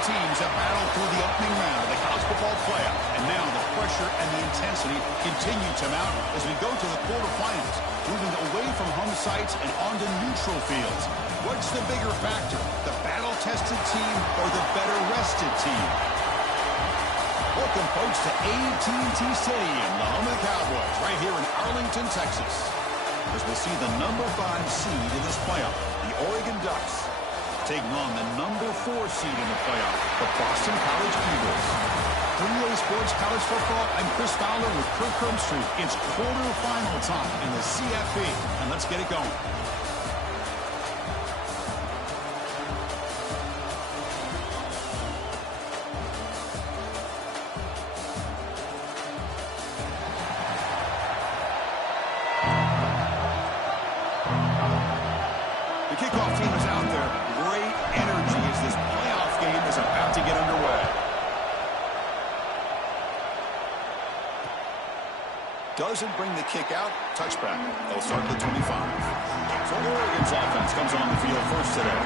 teams have battled through the opening round of the college football playoff, and now the pressure and the intensity continue to mount as we go to the quarterfinals, moving away from home sites and onto neutral fields. What's the bigger factor, the battle-tested team or the better-rested team? Welcome, folks, to AT&T Stadium, the home of the Cowboys, right here in Arlington, Texas, as we'll see the number 5 seed in this playoff, the Oregon Ducks, taking on the number 4 seed in the playoff, the Boston College Eagles. 3A Sports College Football, I'm Chris Fowler with Kirk Herbstreit. It's quarterfinal time in the CFP, and let's get it going. The kickoff team is out there. Great energy as this playoff game is about to get underway. Doesn't bring the kick out. Touchback. They'll start at the 25. So Oregon's offense comes on the field first today.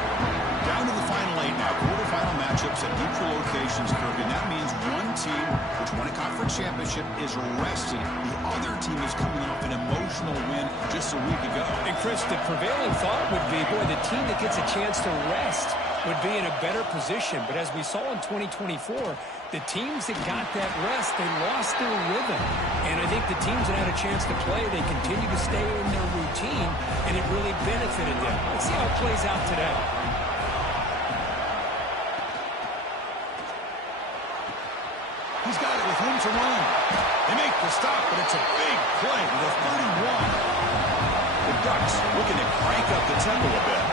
Down to the final 8 now. Quarterfinal matchups at neutral locations, Kirk. And that means one team, which won a conference championship, is resting. The other team is coming off an emotional win just a week ago. And Chris, the prevailing thought would be, boy, the team that gets a chance to rest would be in a better position. But as we saw in 2024, the teams that got that rest, they lost their rhythm. And I think the teams that had a chance to play, they continue to stay in their routine, and it really benefited them. Let's see how it plays out today. He's got it with room to run. They make the stop, but it's a big play to the 31. The Ducks looking to crank up the tempo a bit.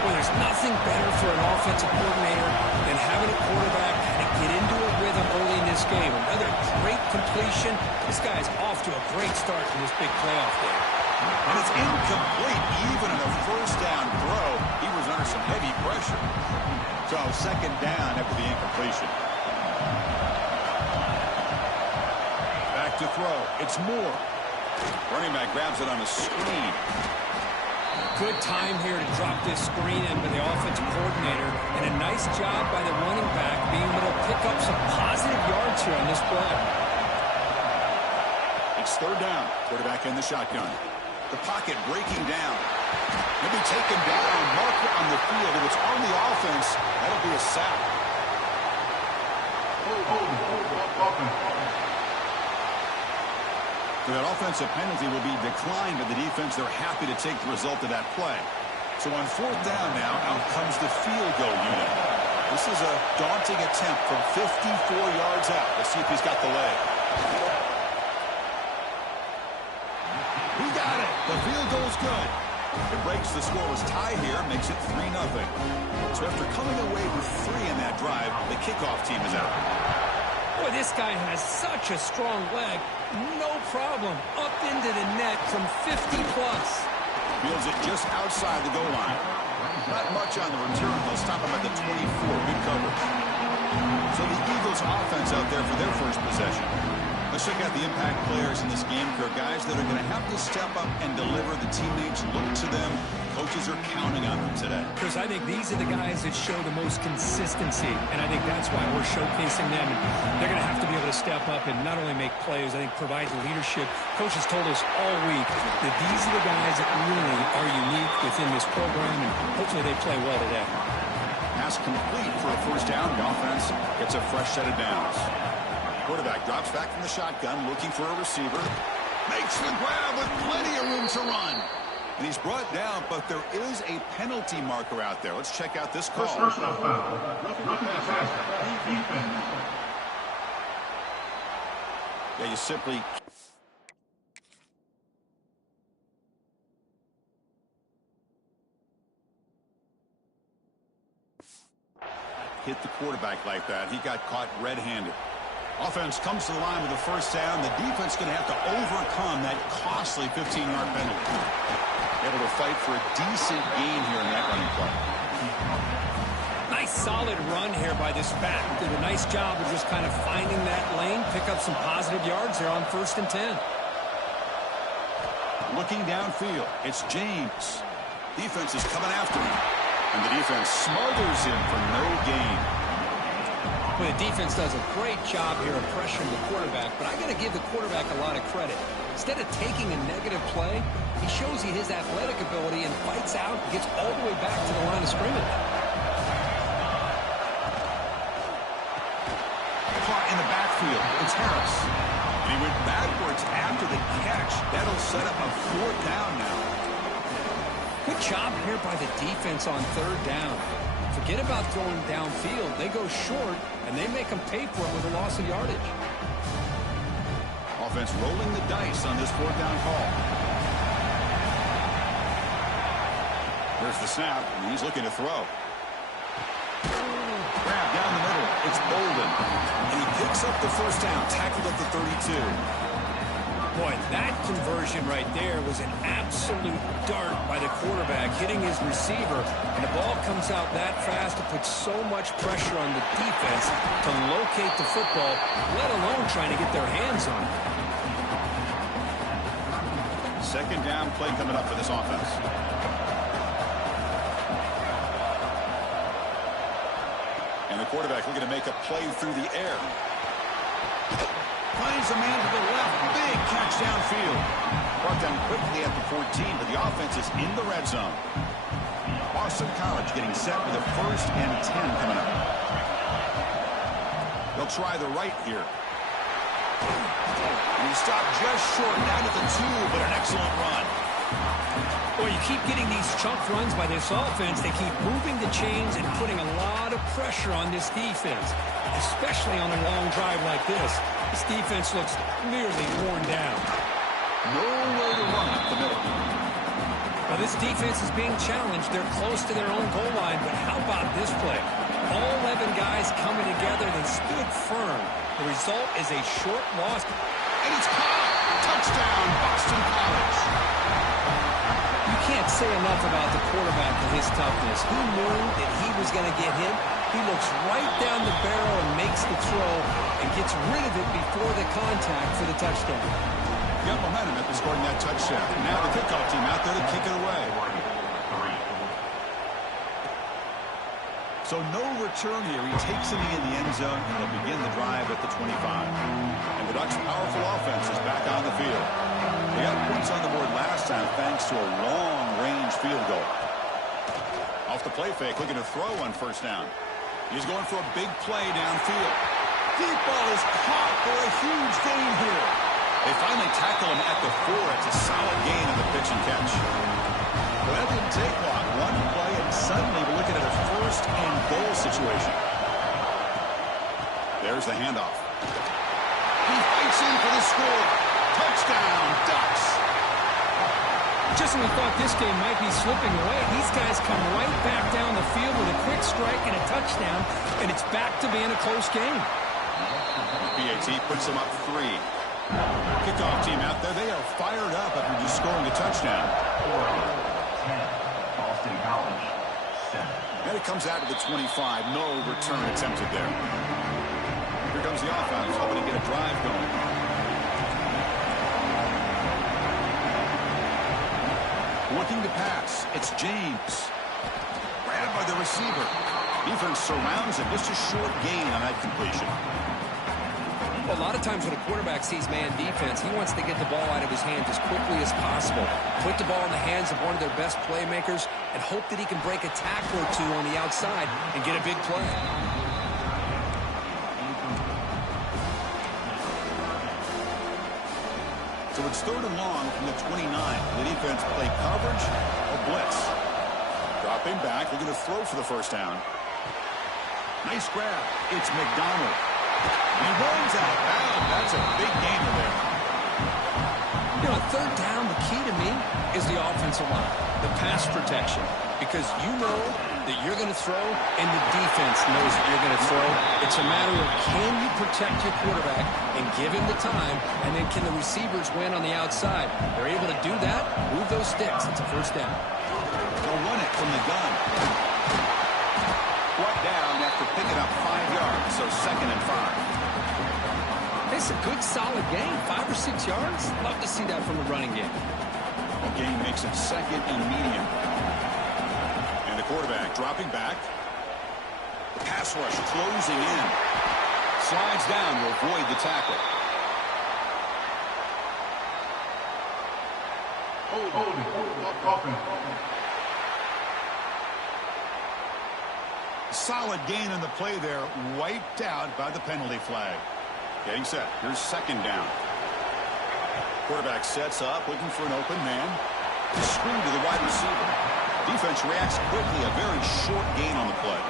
Well, there's nothing better for an offensive coordinator than having a quarterback to get into a rhythm early in this game. Another great completion. This guy's off to a great start in this big playoff game. And it's incomplete. Even in a first down throw, he was under some heavy pressure. So second down after the incompletion. Back to throw. It's Moore. Running back grabs it on a screen. Good time here to drop this screen in by the offensive coordinator, and a nice job by the running back being able to pick up some positive yards here on this play. It's third down. Quarterback in the shotgun. The pocket breaking down. Maybe taken down. Marker on the field. If it's on the offense, that'll be a sack. So that offensive penalty will be declined by the defense. They're happy to take the result of that play. So on fourth down now, out comes the field goal unit. This is a daunting attempt from 54 yards out. Let's see if he's got the leg. He got it. The field goal's good. It breaks the scoreless tie here, makes it 3-0. So after coming away with 3 in that drive, the kickoff team is out. Boy, this guy has such a strong leg. No problem. Up into the net from 50-plus. Fields it just outside the goal line. Not much on the return. They'll stop him at the 24. Good coverage. So the Eagles offense out there for their first possession. Let's check out the impact players in this game, Kirk. Guys that are going to have to step up and deliver. The teammates look to them. Coaches are counting on them today. Chris, I think these are the guys that show the most consistency, and I think that's why we're showcasing them. And they're going to have to be able to step up and not only make plays, I think provide leadership. Coaches told us all week that these are the guys that really are unique within this program, and hopefully they play well today. Pass complete for a first down. The offense gets a fresh set of downs. Quarterback drops back from the shotgun, looking for a receiver. Makes the grab with plenty of room to run. And he's brought down, but there is a penalty marker out there. Let's check out this call. Yeah, you simply... hit the quarterback like that. He got caught red-handed. Offense comes to the line with a first down. The defense going to have to overcome that costly 15-yard penalty. Able to fight for a decent gain here in that running play. Nice solid run here by this back. Did a nice job of just kind of finding that lane, pick up some positive yards there on 1st and 10. Looking downfield, it's James. Defense is coming after him. And the defense smothers him for no gain. Well, the defense does a great job here of pressuring the quarterback, but I got to give the quarterback a lot of credit. Instead of taking a negative play, he shows you his athletic ability and fights out and gets all the way back to the line of scrimmage. Caught in the backfield. It's Harris. And he went backwards after the catch. That'll set up a 4th down now. Good job here by the defense on 3rd down. Forget about throwing downfield. They go short, and they make them pay for it with a loss of yardage. Offense rolling the dice on this 4th down call. There's the snap, and he's looking to throw. Grab down the middle. It's Bolden. And he picks up the 1st down, tackled at the 32. Boy, that conversion right there was an absolute dart by the quarterback hitting his receiver, and the ball comes out that fast. It puts so much pressure on the defense to locate the football, let alone trying to get their hands on it. 2nd down play coming up for this offense. And the quarterback looking to make a play through the air. Finds a man to the left. Big catch downfield. Brought down quickly at the 14, but the offense is in the red zone. Boston College getting set with a 1st and 10 coming up. They'll try the right here. And he stopped just short down at the 2, but an excellent run. Well, you keep getting these chunk runs by this offense. They keep moving the chains and putting a lot of pressure on this defense, especially on a long drive like this. This defense looks nearly worn down. Nowhere to run up the middle. Well, this defense is being challenged. They're close to their own goal line, but how about this play? All 11 guys coming together. They stood firm. The result is a short loss. And it's caught. Touchdown, Boston College. You can't say enough about the quarterback and his toughness. He knew that he was going to get hit. He looks right down the barrel and makes the throw and gets rid of it before the contact for the touchdown. Got momentum after scoring that touchdown. Now the kickoff team out there to kick it away. So no return here. He takes it in the end zone, and he'll begin the drive at the 25. And the Ducks' powerful offense is back on the field. They got points on the board last time thanks to a long-range field goal. Off the play fake, looking to throw on 1st down. He's going for a big play downfield. Deep ball is caught for a huge gain here. They finally tackle him at the 4. It's a solid gain on the pitch and catch. Well, that didn't take long. One play, and suddenly we're looking at a 1st and goal situation. There's the handoff. He fights in for the score. Touchdown, Ducks. Just when we thought this game might be slipping away, these guys come right back down the field with a quick strike and a touchdown, and it's back to being a close game. PAT puts them up 3. Kickoff team out there. They are fired up after just scoring a touchdown. Boston College, 7. And it comes out to the 25. No return attempted there. Here comes the offense, hoping to get a drive going. Looking to pass. It's James. Grabbed by the receiver. Defense surrounds him. Just a short gain on that completion. Well, a lot of times when a quarterback sees man defense, he wants to get the ball out of his hands as quickly as possible. Put the ball in the hands of one of their best playmakers and hope that he can break a tackle or 2 on the outside and get a big play. So it's 3rd and long from the 29. The defense play coverage or blitz. Dropping back, looking to throw for the 1st down. Nice grab. It's McDonald. He runs out of bounds. That's a big gain there. You know, 3rd down, the key to me is the offensive line, the pass protection, because you know that you're going to throw and the defense knows that you're going to throw. It's a matter of can you protect your quarterback and give him the time, and then can the receivers win on the outside? They're able to do that, move those sticks. It's a 1st down. They'll run it from the gun. Brought down after picking up 5 yards, so 2nd and 5. It's a good, solid game, 5 or 6 yards. Love to see that from the running game. The game makes it 2nd and medium. And the quarterback dropping back. The pass rush closing in. slides down to avoid the tackle. Solid gain in the play there, wiped out by the penalty flag. Getting set. Here's second down. Quarterback sets up, looking for an open man. Screen to the wide receiver. Defense reacts quickly. A very short gain on the play.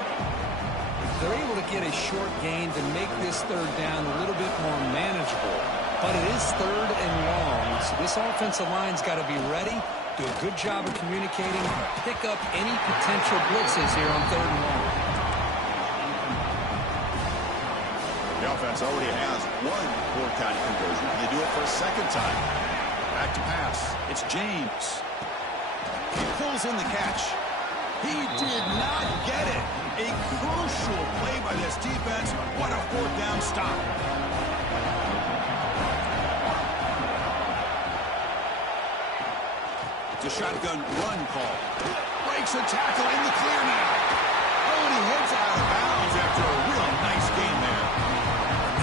They're able to get a short gain to make this third down a little bit more manageable. But it is third and long, so this offensive line's got to be ready, do a good job of communicating, pick up any potential blitzes here on third and long. The offense already has one four-count conversion. They do it for a second time. Back to pass. It's James. He pulls in the catch. He did not get it. A crucial play by this defense. What a fourth down stop. It's a shotgun run call. Breaks a tackle in the clear now. Oh, and he heads out of bounds after a real nice game there.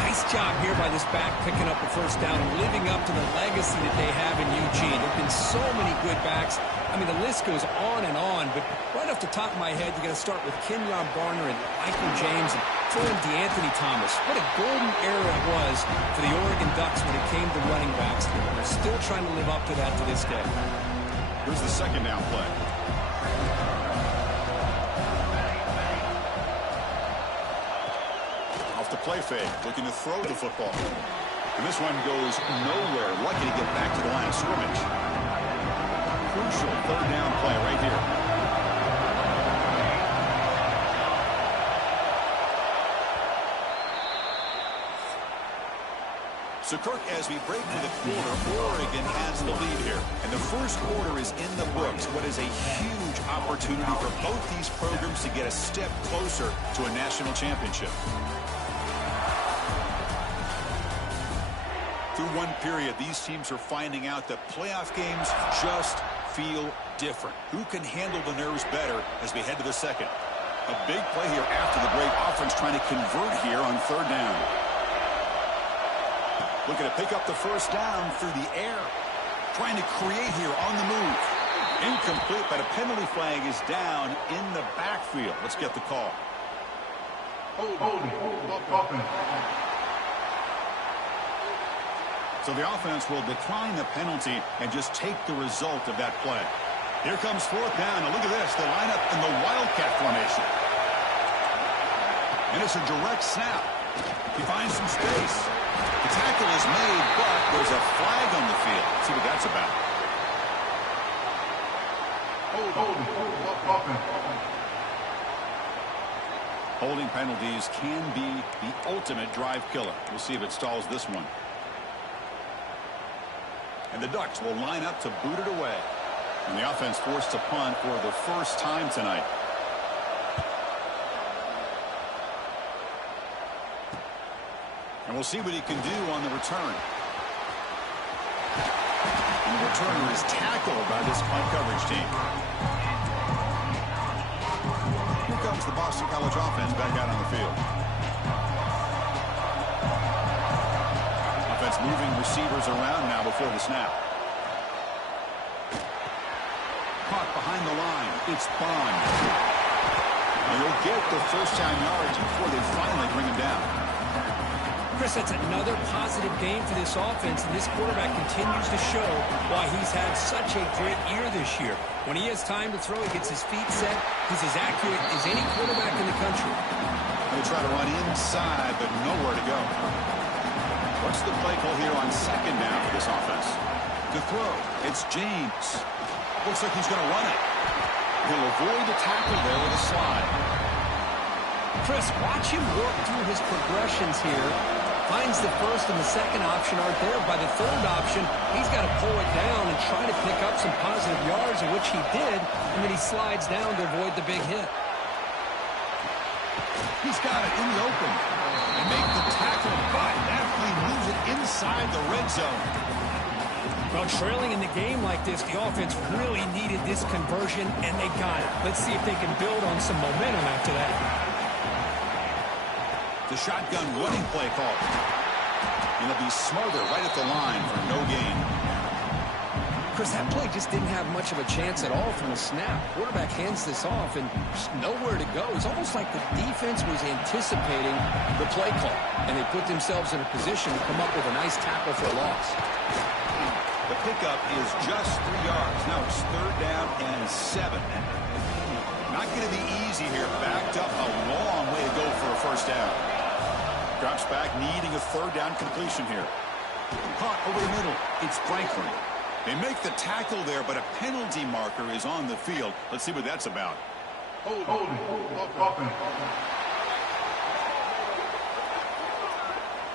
Nice job here by this back picking up the first down and living up to the legacy that they have in Eugene. There have been so many good backs. I mean, the list goes on, but right off the top of my head, you got to start with Kenyon Barner and Michael James and throw in DeAnthony Thomas. What a golden era it was for the Oregon Ducks when it came to running backs. They're still trying to live up to that to this day. Here's the second down play. Off the play fake, looking to throw the football. And this one goes nowhere. Lucky to get back to the line of scrimmage. Crucial third down play right here. So, Kirk, as we break to the quarter, Oregon has the lead here. And the first quarter is in the books. What is a huge opportunity for both these programs to get a step closer to a national championship. Through one period, these teams are finding out that playoff games just feel different. Who can handle the nerves better as we head to the second? A big play here after the break. Offense trying to convert here on third down. Looking to pick up the first down through the air. Trying to create here on the move. Incomplete, but a penalty flag is down in the backfield. Let's get the call. So the offense will decline the penalty and just take the result of that play. Here comes fourth down, and look at this. They line up in the Wildcat formation. And it's a direct snap. He finds some space. The tackle is made, but there's a flag on the field. Let's see what that's about. Holding penalties can be the ultimate drive killer. We'll see if it stalls this one. And the Ducks will line up to boot it away. And the offense forced to punt for the first time tonight. And we'll see what he can do on the return. And the returner is tackled by this punt coverage team. Here comes the Boston College offense back out on the field. Offense moving receivers around now before the snap. Caught behind the line. It's Bond. And he'll get the first-time yards before they finally bring him down. Chris, that's another positive game for this offense, and this quarterback continues to show why he's had such a great year this year. When he has time to throw, he gets his feet set. He's as accurate as any quarterback in the country. They try to run inside, but nowhere to go. What's the play call here on second down for this offense? To throw, it's James. Looks like he's going to run it. He'll avoid the tackle there with a slide. Chris, watch him work through his progressions here. Finds the first and the second option aren't there. By the third option, he's got to pull it down and try to pick up some positive yards, of which he did, and then he slides down to avoid the big hit. He's got it in the open. And make the tackle, but that play moves it inside the red zone. Well, trailing in the game like this, the offense really needed this conversion, and they got it. Let's see if they can build on some momentum after that. The shotgun running play call. And it'll be Smother right at the line for no gain. Chris, that play just didn't have much of a chance at all from the snap. Quarterback hands this off and just nowhere to go. It's almost like the defense was anticipating the play call, and they put themselves in a position to come up with a nice tackle for a loss. The pickup is just 3 yards. Now it's 3rd down and 7. Not going to be easy here. Backed up a long way to go for a first down. Drops back, needing a 3rd down completion here. Caught over the middle. It's Franklin. They make the tackle there, but a penalty marker is on the field. Let's see what that's about.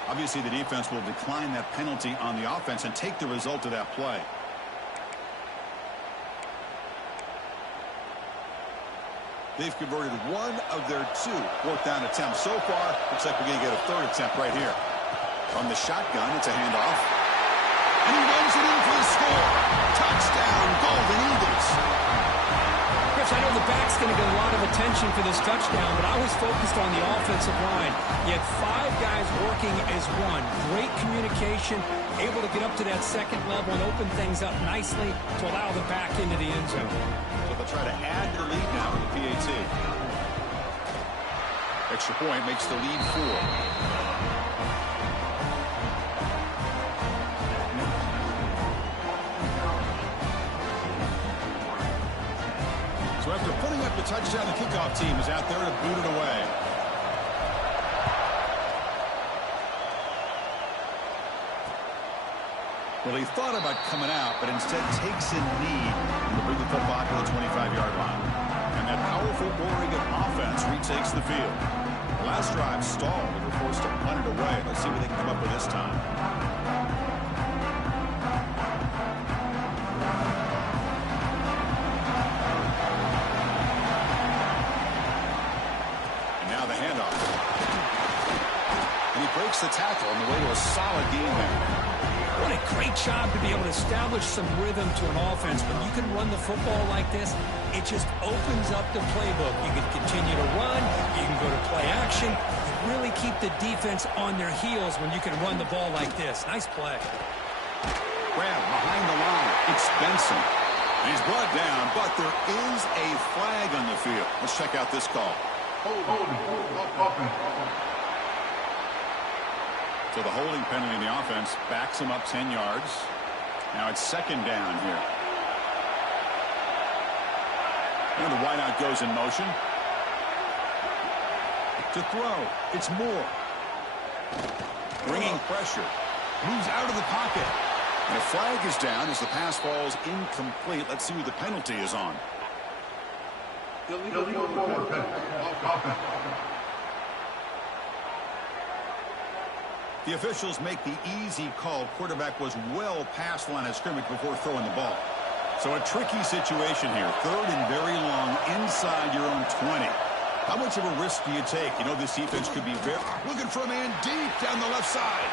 Obviously, the defense will decline that penalty on the offense and take the result of that play. They've converted 1 of their 2 4th down attempts so far. Looks like we're going to get a 3rd attempt right here. From the shotgun, it's a handoff. And he runs it in for the score. Touchdown, Golden Eagles. Chris, I know the back's going to get a lot of attention for this touchdown, but I was focused on the offensive line. You had 5 guys working as one. Great communication, able to get up to that second level and open things up nicely to allow the back into the end zone. So they'll try to add their lead now with the PAT. Extra point makes the lead 4. So after putting up the touchdown, the kickoff team is out there to boot it away. Well, he thought about coming out, but instead takes a knee to bring the football to the 25-yard line. And that powerful Oregon offense retakes the field. The last drive stalled. They were forced to punt it away. Let's see what they can come up with this time. The tackle on the way to a solid game there. What a great job to be able to establish some rhythm to an offense. When you can run the football like this, it just opens up the playbook. You can continue to run. You can go to play action. You really keep the defense on their heels when you can run the ball like this. Nice play. Grab behind the line. It's Benson. He's brought down, but there is a flag on the field. Let's check out this call. So the holding penalty in the offense backs him up 10 yards. Now it's 2nd down here. And the wideout goes in motion. To throw. It's Moore. Bringing pressure. Moves out of the pocket. And a flag is down as the pass falls incomplete. Let's see who the penalty is on. The officials make the easy call. Quarterback was well past the line of scrimmage before throwing the ball. So a tricky situation here. 3rd and very long inside your own 20. How much of a risk do you take? You know this defense could be very... Looking for a man deep down the left side.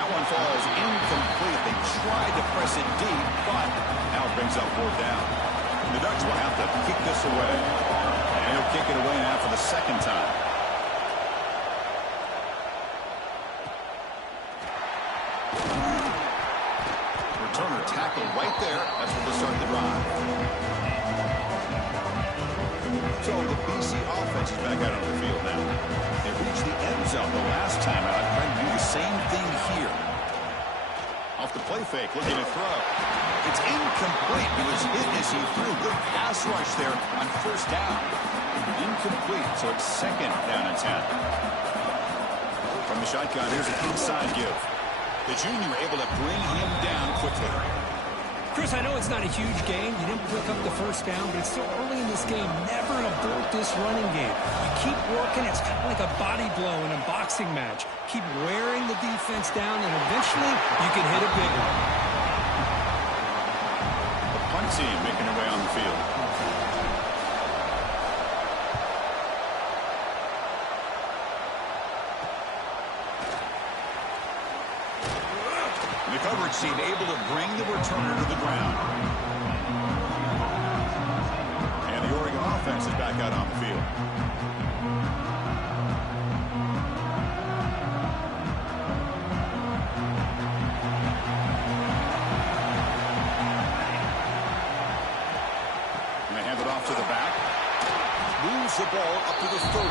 That one falls incomplete. They tried to press it deep, but now it brings up 4th down. And the Ducks will have to kick this away. And he'll kick it away now for the 2nd time. Returner tackled right there. That's where they start the drive. So the BC offense is back out on the field now. They reached the end zone the last time out. Trying to do the same thing here. Off the play fake, looking to throw. It's incomplete. He was hit as he threw. Good pass rush there on 1st down. Incomplete, so it's 2nd down and 10. From the shotgun, here's an inside give. The junior able to bring him down quickly. Chris, I know it's not a huge game. You didn't pick up the 1st down, but it's still early in this game. Never abort this running game. You keep working. It's kind of like a body blow in a boxing match. Keep wearing the defense down, and eventually you can hit a big one. The punt team making their way on the field. The coverage team able to bring the returner to the ground. And the Oregon offense is back out on the field. ball up to the 30.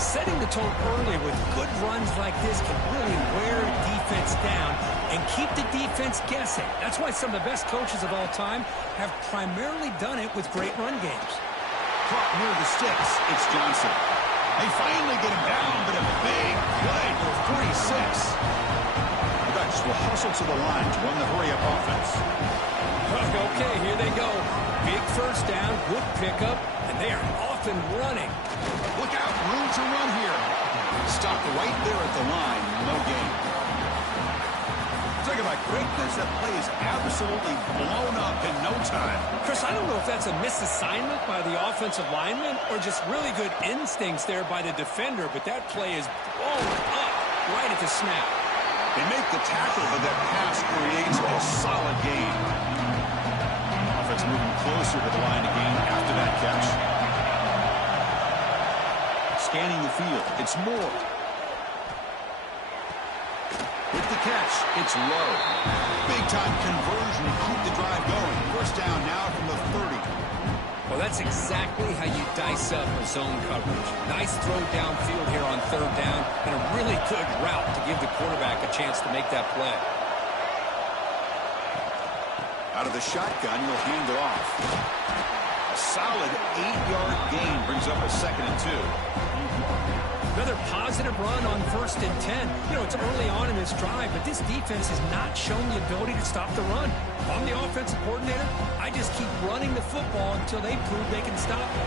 Setting the tone early with good runs like this can really wear defense down and keep the defense guessing. That's why some of the best coaches of all time have primarily done it with great run games. Caught near the sticks. It's Johnson. They finally get him down, but a big play for 46. The Dutch will hustle to the line to run the hurry-up offense. Okay, here they go. Big first down, good pickup, and they are off and running. Look out, room to run here. Stopped right there at the line, no gain. Talk about greatness, that play is absolutely blown up in no time. Chris, I don't know if that's a misassignment by the offensive lineman or just really good instincts there by the defender, but that play is blown up right at the snap. They make the tackle, but that pass creates a solid gain. Offense moving closer to the line of game after that catch. Scanning the field, it's Moore. With the catch, it's Low. Big-time conversion to keep the drive going. First down now from the 30. Well, that's exactly how you dice up a zone coverage. Nice throw downfield here on third down, and a really good route to give the quarterback a chance to make that play. Out of the shotgun, he'll hand it off. A solid 8-yard gain brings up a 2nd and 2. Another positive run on 1st and 10. You know, it's early on in this drive, but this defense has not shown the ability to stop the run. If I'm the offensive coordinator, I just keep running the football until they prove they can stop it.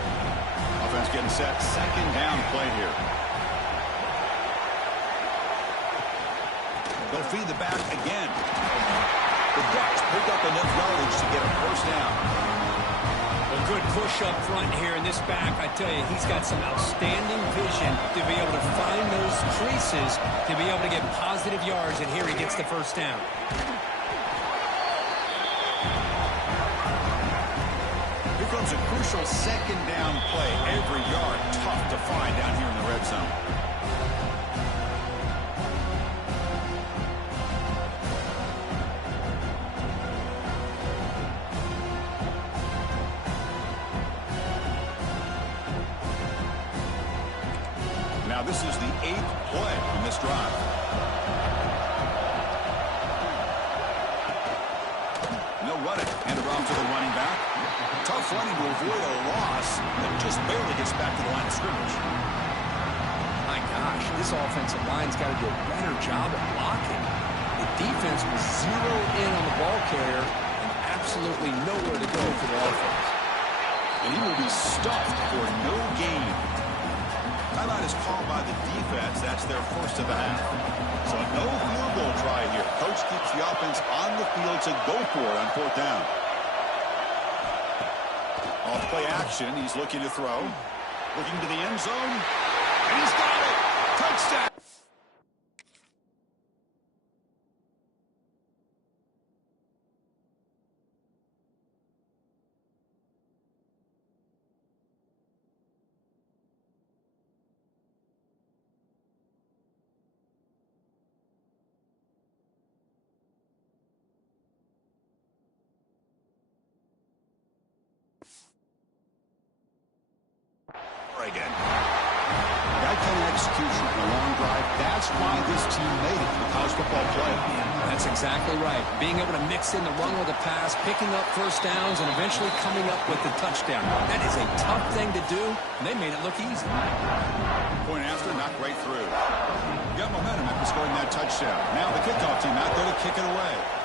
Offense getting set. 2nd down play here. They'll feed the back again. The Ducks pick up enough yardage to get a first down. A good push up front here in this back. I tell you, he's got some outstanding vision to be able to find those creases, to be able to get positive yards, and here he gets the first down. Here comes a crucial 2nd down play. Every yard tough to find down here in the red zone. Now this is the 8th play in this drive. No running. Hand it off to the running back. Tough running to avoid a loss, but just barely gets back to the line of scrimmage. My gosh, this offensive line's got to do a better job of blocking. The defense was zeroed in on the ball carrier and absolutely nowhere to go for the offense. And he will be stuffed for no gain. Timeout is called by the defense. That's their first of the half. So no field goal try here. Coach keeps the offense on the field to go for it on 4th down. Off play action. He's looking to throw. Looking to the end zone. And he's got it. Touchdown. Again. That kind of execution on a long drive, that's why this team made it to the college football playoff. That's exactly right. Being able to mix in the run with the pass, picking up first downs, and eventually coming up with the touchdown. That is a tough thing to do, and they made it look easy. Point after, knocked right through. Got momentum after scoring that touchdown. Now the kickoff team out there to kick it away.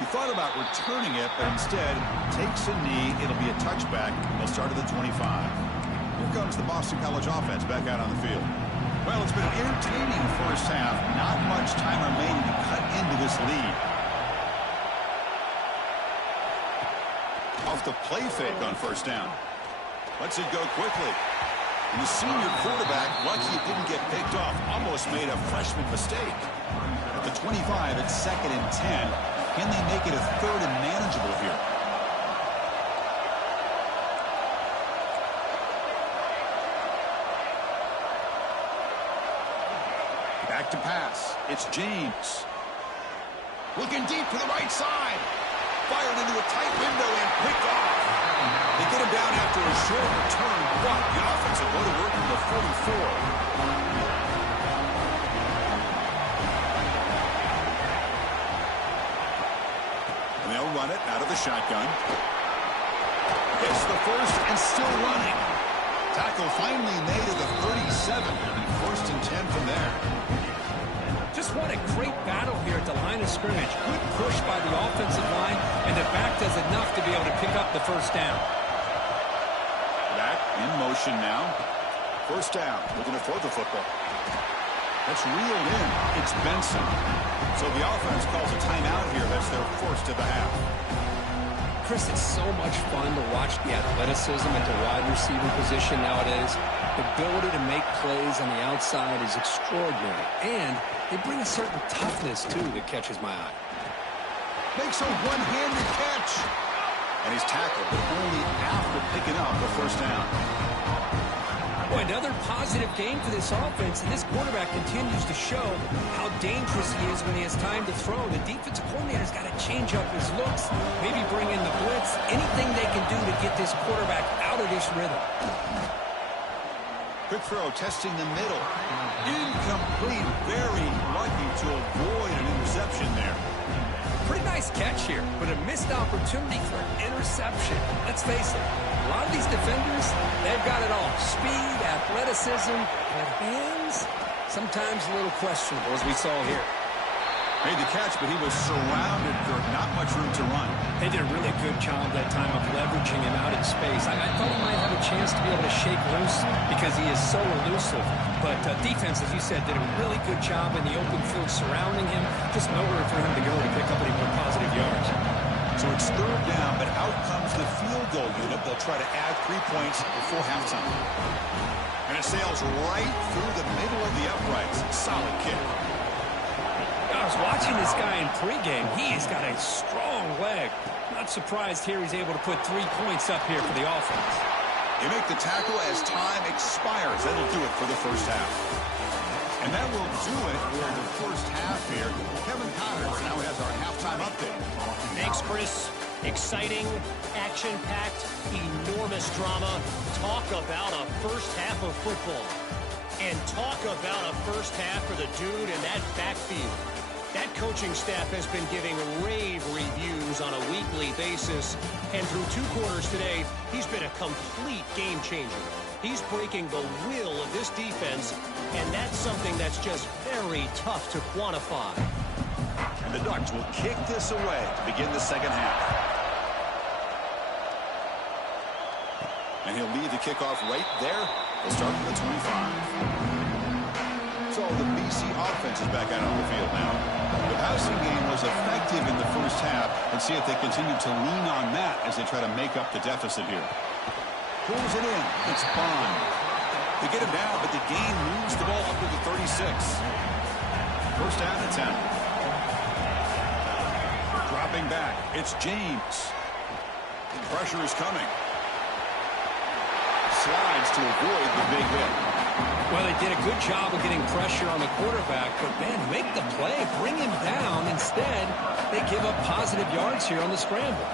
He thought about returning it, but instead takes a knee. It'll be a touchback. They'll start at the 25. Here comes the Boston College offense back out on the field. Well, it's been an entertaining first half. Not much time remaining to cut into this lead. Off the play fake on first down. Lets it go quickly. And the senior quarterback, lucky it didn't get picked off, almost made a freshman mistake. At the 25, it's 2nd and 10. Can they make it a 3rd and manageable here? Back to pass. It's James. Looking deep to the right side. fired into a tight window and picked off. They get him down after a short return, but the offense will go to work in the 44. And they'll run it out of the shotgun. It's the first and still running. Tackle finally made at the 37. First and 10 from there. Just what a great battle here at the line of scrimmage. Good push by the offensive line, and the back does enough to be able to pick up the first down. Back in motion now. First down. Looking to throw the football. That's reeled in. It's Benson. So the offense calls a timeout here. That's their first of the half. Chris, it's so much fun to watch the athleticism at the wide receiver position nowadays. The ability to make plays on the outside is extraordinary. And they bring a certain toughness, too, that catches my eye. Makes a one-handed catch. And he's tackled, but only after picking up the first down. Boy, another positive game for this offense, and this quarterback continues to show how dangerous he is when he has time to throw. The defensive coordinator's got to change up his looks, maybe bring in the blitz, anything they can do to get this quarterback out of this rhythm. Quick throw, testing the middle. Incomplete, very lucky to avoid an interception there. Pretty nice catch here, but a missed opportunity for an interception. Let's face it, a lot of these defenders, they've got it all. Speed, athleticism, but hands, sometimes a little questionable, as we saw here. Made the catch, but he was surrounded, Kirk. Not much room to run. They did a really good job that time of leveraging him out in space. I thought he might have a chance to be able to shake loose because he is so elusive. But defense, as you said, did a really good job in the open field surrounding him. Just nowhere for him to go to pick up any more positive yards. So it's third down, but out comes the field goal unit. They'll try to add 3 points before halftime. And it sails right through the middle of the uprights. Solid kick. I was watching this guy in pregame. He's got a strong leg. Not surprised here he's able to put 3 points up here for the offense. They make the tackle as time expires. That'll do it for the first half. And that will do it for the first half here. Kevin Connors now has our halftime update. Thanks, Chris. Exciting, action-packed, enormous drama. Talk about a first half of football. And talk about a first half for the dude in that backfield. That coaching staff has been giving rave reviews on a weekly basis. And through 2 quarters today, he's been a complete game changer. He's breaking the will of this defense, and that's something that's just very tough to quantify. And the Ducks will kick this away to begin the second half. And he'll lead the kickoff right there. We'll start from the 25. So the BC offense is back out on the field now. The passing game was effective in the first half. Let's see if they continue to lean on that as they try to make up the deficit here. Pulls it in. It's Bond. They get him down, but the game moves the ball up to the 36. First down and 10. Dropping back. It's James. Pressure is coming. Slides to avoid the big hit. Well, they did a good job of getting pressure on the quarterback, but, man, make the play, bring him down. Instead, they give up positive yards here on the scramble.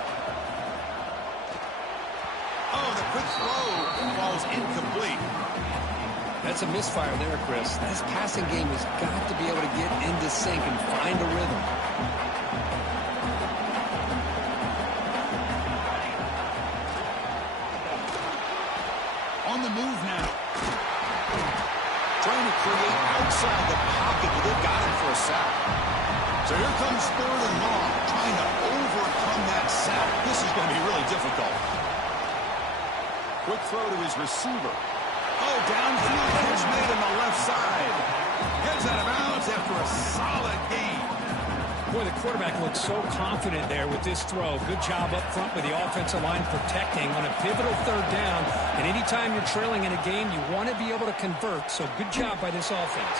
Oh, the quick throw falls incomplete. That's a misfire there, Chris. This passing game has got to be able to get into sync and find a rhythm. On the move now. Trying to create outside the pocket, but they've got him for a sack. So here comes third and long, trying to overcome that sack. This is going to be really difficult. Quick throw to his receiver. Oh, downfield catch made on the left side. Heads out of bounds after a solid gain. Boy, the quarterback looks so confident there with this throw. Good job up front with the offensive line protecting on a pivotal third down. And anytime you're trailing in a game, you want to be able to convert. So good job by this offense.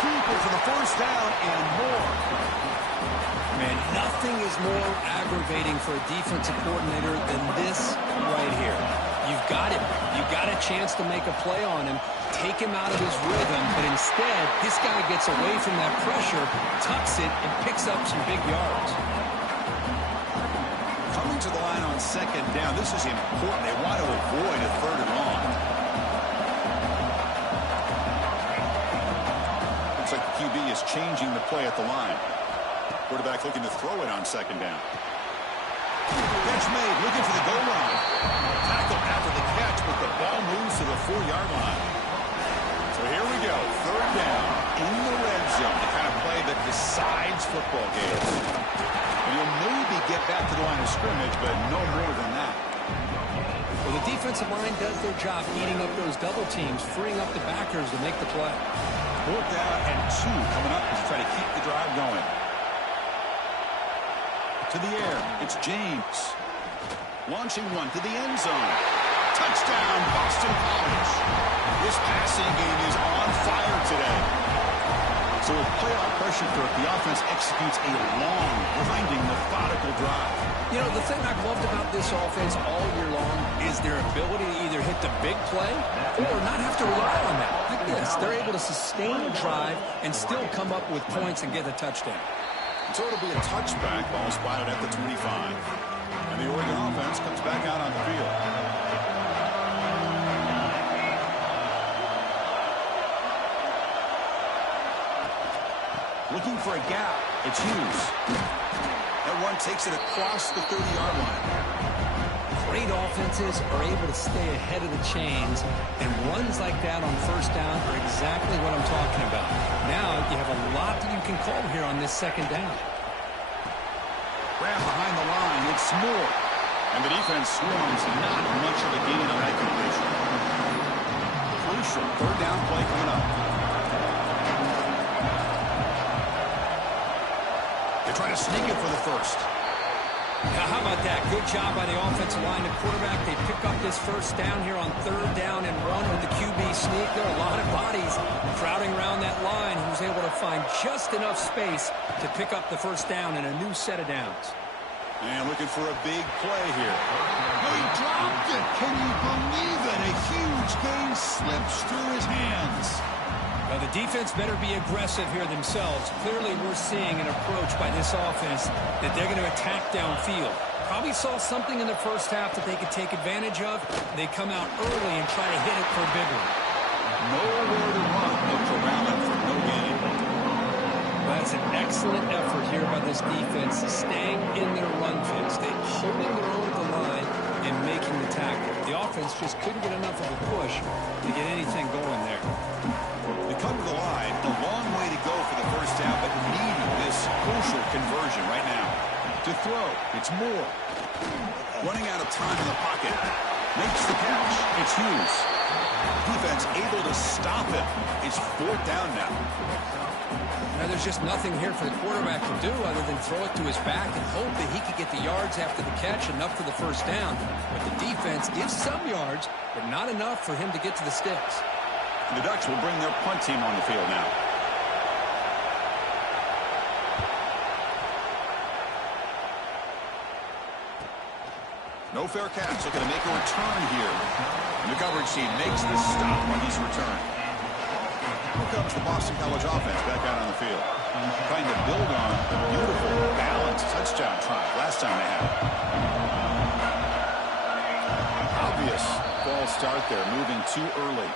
Keeper for the first down and more. Man, nothing is more aggravating for a defensive coordinator than this right here. You've got him. You've got a chance to make a play on him, take him out of his rhythm, but instead, this guy gets away from that pressure, tucks it, and picks up some big yards. second down. This is important. They want to avoid a third and long. Looks like the QB is changing the play at the line. Quarterback looking to throw it on second down. Catch made, looking for the goal line. Tackle after the catch, but the ball moves to the 4-yard line. So here we go, third down in the red zone, the kind of play that decides football games. And you'll maybe get back to the line of scrimmage, but no more than that. Well, the defensive line does their job eating up those double teams, freeing up the backers to make the play. 4th down and 2 coming up as they try to keep the drive going. To the air, it's James. Launching one to the end zone. Touchdown, Boston College. This passing game is on fire today. So with playoff pressure through it, the offense executes a long, grinding, methodical drive. You know, the thing I've loved about this offense all year long is their ability to either hit the big play or not have to rely on that. Like this, they're able to sustain a drive and still come up with points and get a touchdown. So it'll be a touchback, ball spotted at the 25. And the Oregon offense comes back out on the field. Looking for a gap, it's Hughes. That one takes it across the 30-yard line. Great offenses are able to stay ahead of the chains, and runs like that on first down are exactly what I'm talking about. Now you have a lot that you can call here on this second down. Grab behind the line, it's Moore. And the defense swarms, not much of a gain on that completion. Crucial third down play coming up. They're trying to sneak it for the first. Now, how about that? Good job by the offensive line. The quarterback, they pick up this first down here on 3rd down and 1 with the QB sneak. There are a lot of bodies crowding around that line. He was able to find just enough space to pick up the first down in a new set of downs. And looking for a big play here. He dropped it. Can you believe it? A huge gain slips through his hands. Now, the defense better be aggressive here themselves. Clearly, we're seeing an approach by this offense that they're going to attack downfield. Probably saw something in the first half that they could take advantage of. They come out early and try to hit it for a big one. Nowhere to run. Look around it for no gain. That's an excellent effort here by this defense, staying in their run fix. They holding their own at the line and making the tackle. The offense just couldn't get enough of a push to get anything going there. They come to the line, a long way to go for the first down, but needing this crucial conversion right now. To throw, it's Moore. Running out of time in the pocket. Makes the catch. It's Hughes. Defense able to stop it. It's 4th down now. Now, there's just nothing here for the quarterback to do other than throw it to his back and hope that he could get the yards after the catch, enough for the first down. But the defense gives some yards, but not enough for him to get to the sticks. And the Ducks will bring their punt team on the field now. No fair catch, looking to make a return here. And the coverage team makes the stop on this return. Here comes the Boston College offense back out on the field. Trying to build on the beautiful, balanced touchdown drive last time they had it. Obvious false start there, moving too early.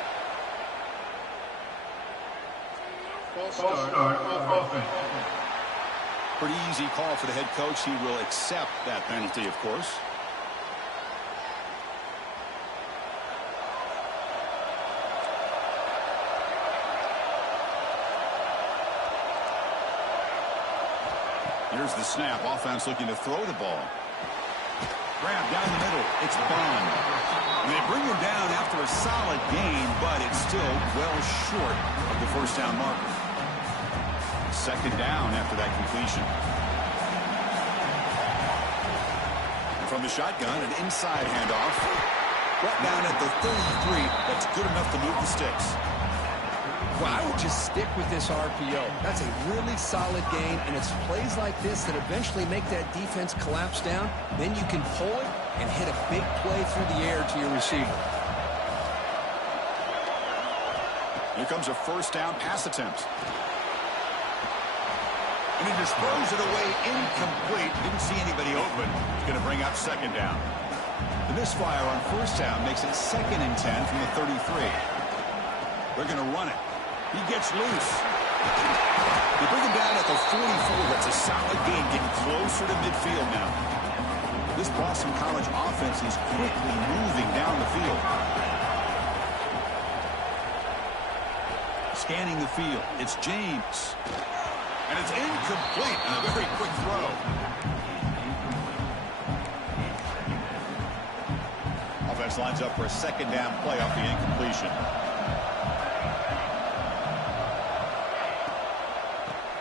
False start, offense. Pretty easy call for the head coach. He will accept that penalty, of course. Here's the snap. Offense looking to throw the ball. Grab down the middle. It's Bond. And they bring him down after a solid gain, but it's still well short of the first down marker. 2nd down after that completion. And from the shotgun, an inside handoff. Brought down at the 33. That's good enough to move the sticks. Well, I would just stick with this RPO. That's a really solid gain, and it's plays like this that eventually make that defense collapse down. Then you can pull it and hit a big play through the air to your receiver. Here comes a first down pass attempt. And he just throws it away incomplete. Didn't see anybody open. He's going to bring up second down. The misfire on first down makes it 2nd and 10 from the 33. They're going to run it. He gets loose. They bring him down at the 44. That's a solid gain, getting closer to midfield now. This Boston College offense is quickly moving down the field. Scanning the field. It's James. And it's incomplete and a very quick throw. Offense lines up for a 2nd down play off the incompletion.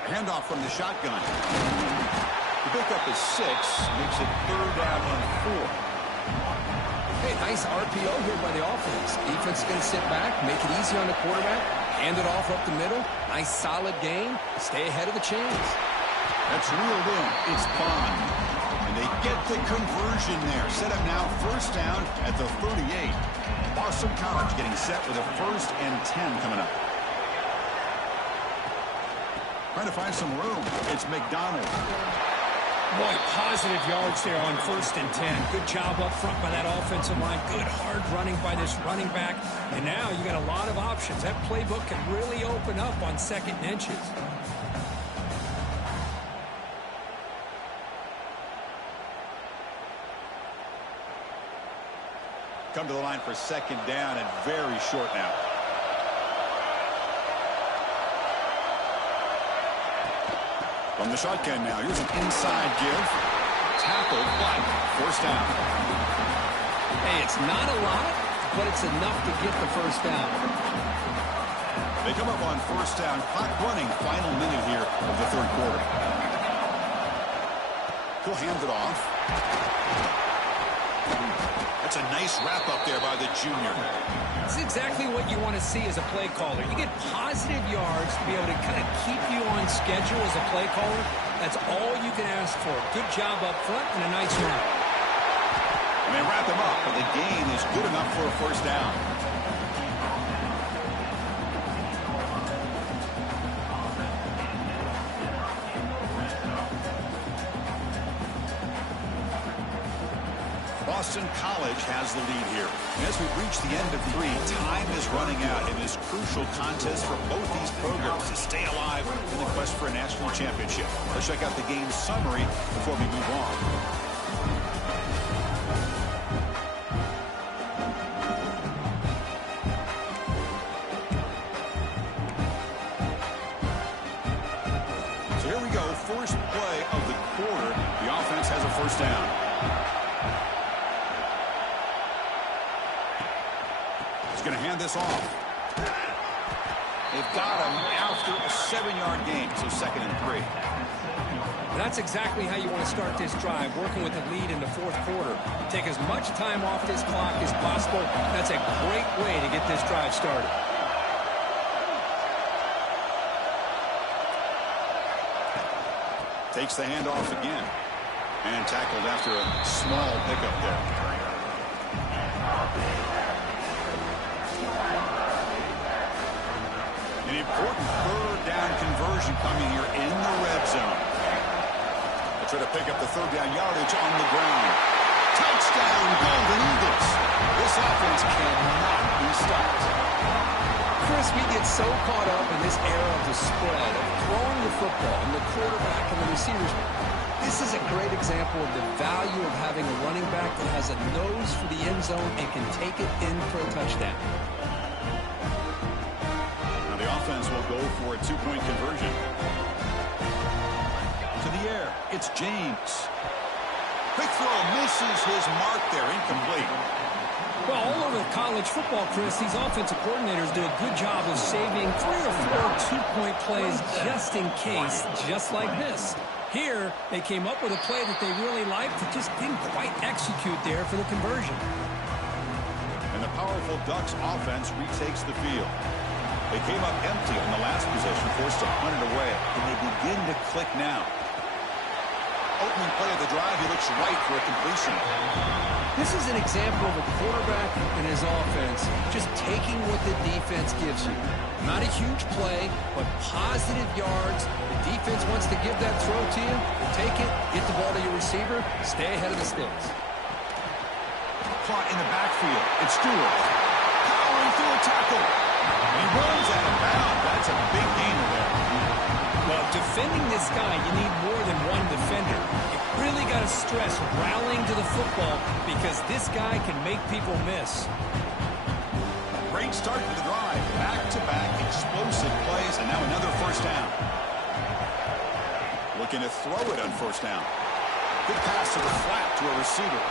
Handoff from the shotgun. The pickup is 6, makes it 3rd down and 4. Hey, nice RPO here by the offense. Defense is going to sit back, make it easy on the quarterback, hand it off up the middle. Nice solid gain. Stay ahead of the chains. That's reeled in. It's Bond. And they get the conversion there. Set up now 1st down at the 38. Boston College getting set with a 1st and 10 coming up. Trying to find some room. It's McDonald. Boy, positive yards there on 1st and 10. Good job up front by that offensive line. Good hard running by this running back. And now you got a lot of options. That playbook can really open up on 2nd and inches. Come to the line for 2nd down and very short now. From the shotgun now, here's an inside give. Tackle, but 1st down. Hey, it's not a lot, but it's enough to get the 1st down. They come up on 1st down. Clock running, final minute here of the 3rd quarter. He'll hand it off. That's a nice wrap up there by the junior. This is exactly what you want to see as a play caller. You get positive yards to be able to kind of keep you on schedule as a play caller. That's all you can ask for. Good job up front and a nice run. And they wrap him up, but the gain is good enough for a 1st down. Boston College has the lead here. And as we reach the end of 3, time is running out in this crucial contest for both these programs to stay alive in the quest for a national championship. Let's check out the game summary before we move on. So here we go. First play of the quarter. The offense has a 1st down. Going to hand this off. They've got him after a 7-yard gain, so 2nd and 3. That's exactly how you want to start this drive, working with the lead in the 4th quarter. Take as much time off this clock as possible. That's a great way to get this drive started. Takes the handoff again. And tackled after a small pickup there. An important 3rd down conversion coming here in the red zone. They'll try to pick up the 3rd down yardage on the ground. Touchdown, Golden Eagles. This offense cannot be stopped. Chris, we get so caught up in this era of the spread, of throwing the football, and the quarterback and the receivers. This is a great example of the value of having a running back that has a nose for the end zone and can take it in for a touchdown. The offense will go for a 2-point conversion. To the air, it's James. Quick throw, misses his mark there, incomplete. Well, all over college football, Chris, these offensive coordinators do a good job of saving 3 or 4 2-point plays just in case, just like this. Here, they came up with a play that they really liked, but just didn't quite execute there for the conversion. And the powerful Ducks offense retakes the field. They came up empty on the last possession, forced to punt it away, and they begin to click now. opening play of the drive. He looks right for a completion. This is an example of a quarterback and his offense just taking what the defense gives you. Not a huge play, but positive yards. The defense wants to give that throw to you. You take it, get the ball to your receiver, stay ahead of the sticks. Caught in the backfield. It's Stewart. Powering through a tackle. He runs out of bounds. That's a big gainer there. Well, defending this guy, you need more than one defender. You really got to stress rallying to the football because this guy can make people miss. Great start to the drive. Back-to-back explosive plays, and now another first down. Looking to throw it on first down. Good pass to the flat to a receiver.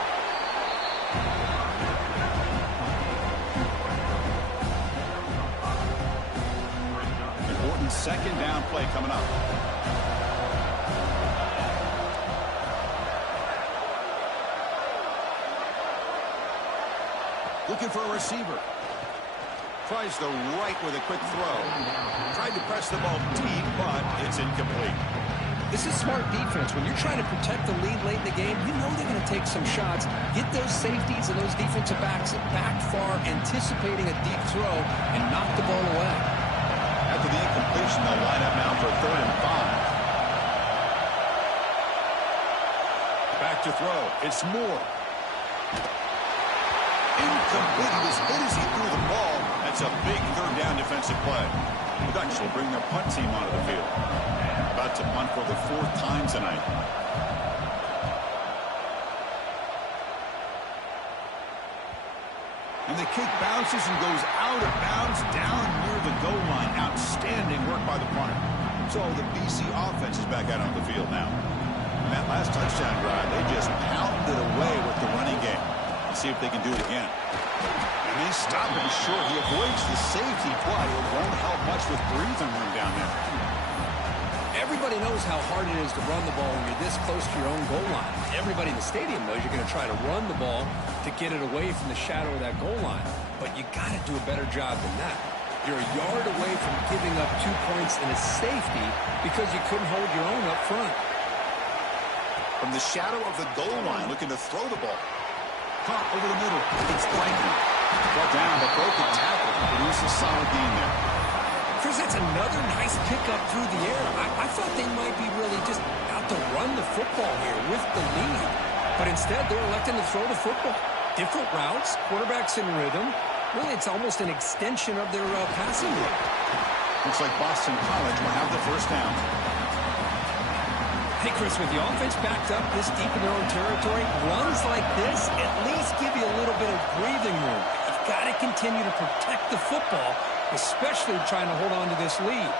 Important second down play coming up. Looking for a receiver. Tries the right with a quick throw. Tried to press the ball deep, but it's incomplete. This is smart defense. When you're trying to protect the lead late in the game, you know they're going to take some shots. Get those safeties and those defensive backs back far, anticipating a deep throw, and knock the ball away. After the incompletion, they'll line up now for 3rd and 5. Back to throw. It's Moore. Incomplete. He was hit as he threw the ball. That's a big 3rd down defensive play. The Ducks will bring their punt team onto the field. About to punt for the 4th time tonight. And the kick bounces and goes out of bounds down near the goal line. Outstanding work by the punter. So the BC offense is back out on the field now. In that last touchdown drive, they just pounded away with the running game. Let's see if they can do it again. And they stop him short. He avoids the safety play. It won't help much with breathing room down there. Everybody knows how hard it is to run the ball when you're this close to your own goal line. Everybody in the stadium knows you're going to try to run the ball to get it away from the shadow of that goal line. But you got to do a better job than that. You're a yard away from giving up 2 points in a safety because you couldn't hold your own up front. From the shadow of the goal line, looking to throw the ball. Caught over the middle. It's Blanken. Brought down, but broke the tackle. Produces a solid gain there. Chris, that's another nice pickup through the air. I thought they might be really just out to run the football here with the lead. But instead, they're electing to throw the football. Different routes, quarterbacks in rhythm. Really, it's almost an extension of their passing game. Looks like Boston College will have the first down. Hey, Chris, with the offense backed up this deep in their own territory, runs like this at least give you a little bit of breathing room. You've got to continue to protect the football, especially trying to hold on to this lead.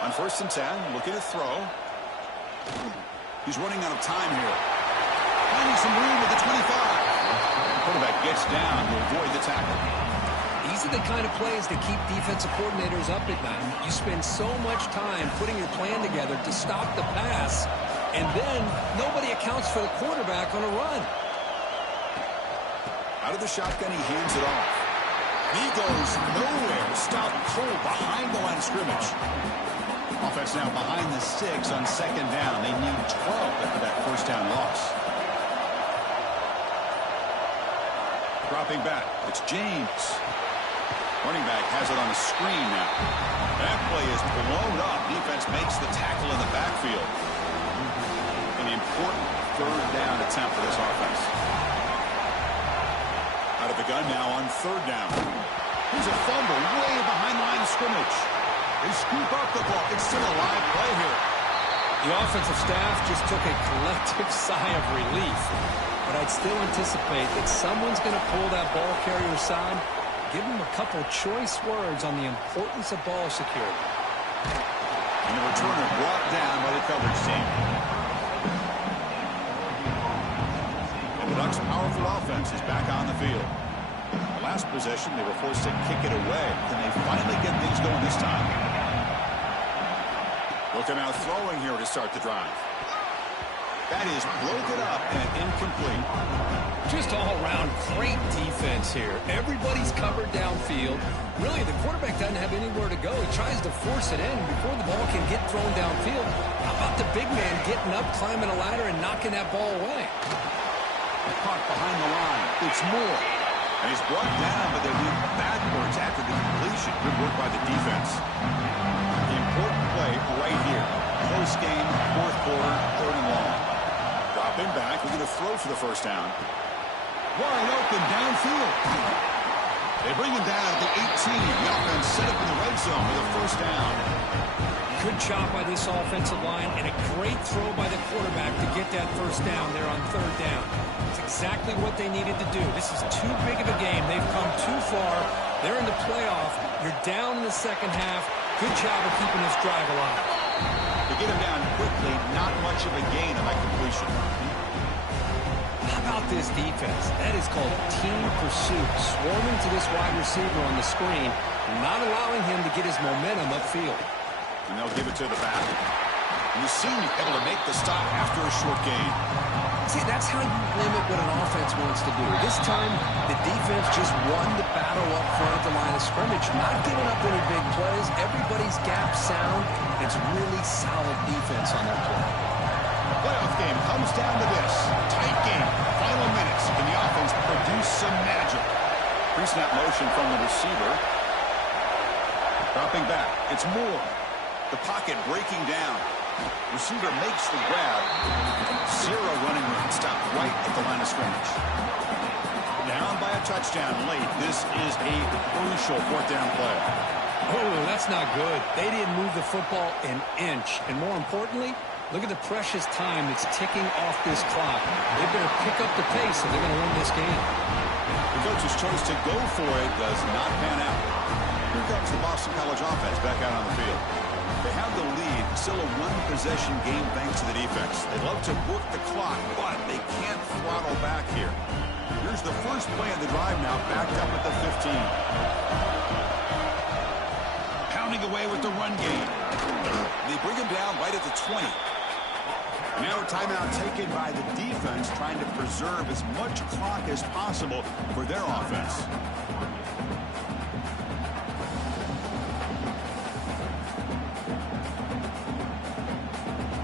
On 1st and 10, looking to throw. He's running out of time here. Finding some room at the 25. The quarterback gets down to avoid the tackle. These are the kind of plays that keep defensive coordinators up at night. You spend so much time putting your plan together to stop the pass, and then nobody accounts for the quarterback on a run. Out of the shotgun, he hands it off. He goes nowhere. Stopped cold behind the line of scrimmage. Offense now behind the 6 on 2nd down. They need 12 after that first down loss. Dropping back. It's James. Running back has it on the screen now. That play is blown up. Defense makes the tackle in the backfield. An important 3rd down attempt for this offense. Out of the gun now on 3rd down. Here's a fumble way behind the line of scrimmage. They scoop up the ball. It's still a live play here. The offensive staff just took a collective sigh of relief. But I'd still anticipate that someone's going to pull that ball carrier aside, give him a couple choice words on the importance of ball security. And the returner brought down by the coverage team. And the Ducks' powerful offense is back on the field. The last possession, they were forced to kick it away. Can they finally get things going this time? Looking out throwing here to start the drive. That is broken up and incomplete. Just all around great defense here. Everybody's covered downfield. Really, the quarterback doesn't have anywhere to go. He tries to force it in before the ball can get thrown downfield. How about the big man getting up, climbing a ladder, and knocking that ball away? Caught behind the line. It's Moore. And he's brought down, but they went backwards after the completion. Good work by the defense. The important play right here. Close game, fourth quarter, third and long. Dropping back. We're going to throw for the first down. Wide open downfield. They bring him down at the 18. The offense set up in the red zone with a first down. Good job by this offensive line and a great throw by the quarterback to get that first down there on third down. It's exactly what they needed to do. This is too big of a game. They've come too far. They're in the playoff. You're down in the second half. Good job of keeping this drive alive. To get him down quickly, not much of a gain on that completion. How about this defense? That is called team pursuit. Swarming to this wide receiver on the screen, not allowing him to get his momentum upfield. And they'll give it to the back. And you see him able to make the stop after a short gain. See, that's how you limit what an offense wants to do. This time, the defense just won the battle up front at the line of scrimmage, not giving up any big plays. Everybody's gap sound. It's really solid defense on their play. Playoff game comes down to this. Tight game. Final minutes. Can the offense produce some magic? Pre-snap motion from the receiver. Dropping back. It's Moore. The pocket breaking down. Receiver makes the grab. Zero running room. Stopped right at the line of scrimmage. Down by a touchdown late. This is a crucial fourth down play. Oh, that's not good. They didn't move the football an inch. And more importantly, look at the precious time that's ticking off this clock. They better pick up the pace if they're going to win this game. The coach's choice to go for it does not pan out. Here comes the Boston College offense back out on the field. They have the lead, still a one-possession game thanks to the defense. They love to work the clock, but they can't throttle back here. Here's the first play of the drive now, backed up at the 15. Pounding away with the run game. They bring him down right at the 20. Now a timeout taken by the defense, trying to preserve as much clock as possible for their offense.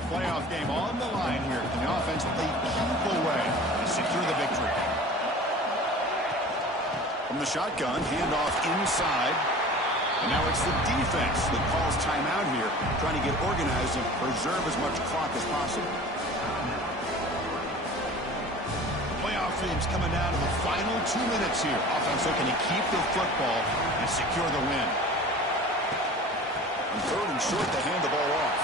Playoff game on the line here. Can the offense play keep away and secure the victory? From the shotgun, handoff inside. And now it's the defense that calls timeout here, trying to get organized and preserve as much clock as possible. Playoff games coming down to the final 2 minutes here. Offense looking to keep the football and secure the win. On third and short, they hand the ball off.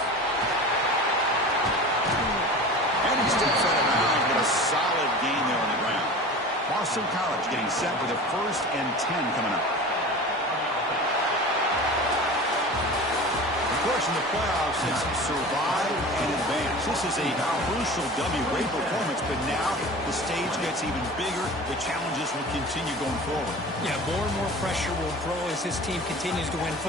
And he steps out of bounds, but a solid gain there on the ground. Boston College getting set with a 1st and 10 coming up. Of course, in the playoffs, it's survive and advance. This is a crucial W. Great performance, but now the stage gets even bigger. The challenges will continue going forward. Yeah, more and more pressure will grow as this team continues to win football.